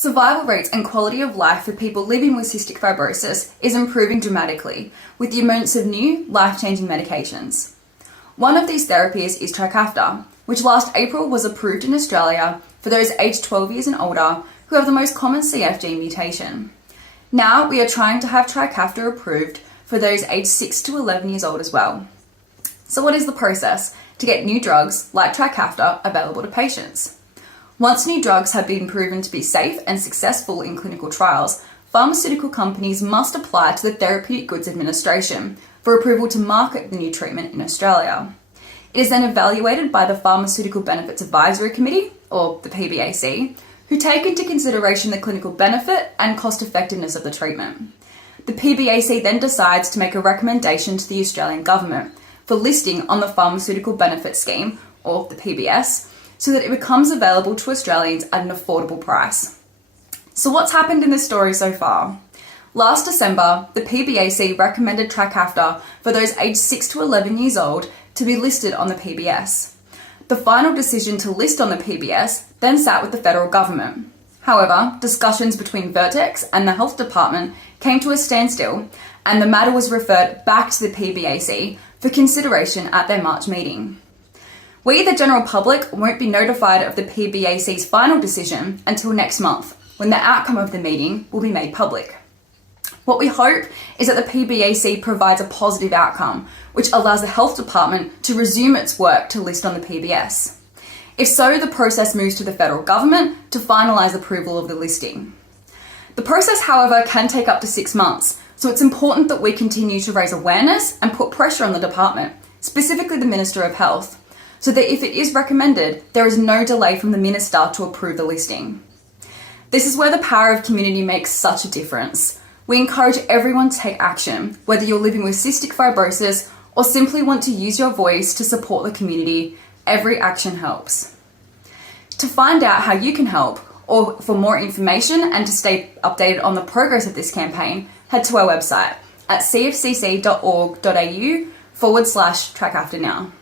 Survival rates and quality of life for people living with cystic fibrosis is improving dramatically with the emergence of new, life-changing medications. One of these therapies is Trikafta, which last April was approved in Australia for those aged 12 years and older who have the most common CFG mutation. Now we are trying to have Trikafta approved for those aged 6 to 11 years old as well. So what is the process to get new drugs like Trikafta available to patients? Once new drugs have been proven to be safe and successful in clinical trials, pharmaceutical companies must apply to the Therapeutic Goods Administration for approval to market the new treatment in Australia. It is then evaluated by the Pharmaceutical Benefits Advisory Committee, or the PBAC, who take into consideration the clinical benefit and cost effectiveness of the treatment. The PBAC then decides to make a recommendation to the Australian Government for listing on the Pharmaceutical Benefits Scheme, or the PBS, so that it becomes available to Australians at an affordable price. So what's happened in this story so far? Last December, the PBAC recommended Trikafta for those aged 6 to 11 years old to be listed on the PBS. The final decision to list on the PBS then sat with the federal government. However, discussions between Vertex and the Health Department came to a standstill, and the matter was referred back to the PBAC for consideration at their March meeting. We, the general public, won't be notified of the PBAC's final decision until next month, when the outcome of the meeting will be made public. What we hope is that the PBAC provides a positive outcome, which allows the Health Department to resume its work to list on the PBS. If so, the process moves to the federal government to finalise approval of the listing. The process, however, can take up to 6 months, so it's important that we continue to raise awareness and put pressure on the department, specifically the Minister of Health, so that if it is recommended, there is no delay from the Minister to approve the listing. This is where the power of community makes such a difference. We encourage everyone to take action, whether you're living with cystic fibrosis or simply want to use your voice to support the community. Every action helps. To find out how you can help, or for more information and to stay updated on the progress of this campaign, head to our website at cfcc.org.au/Trikafta NOW.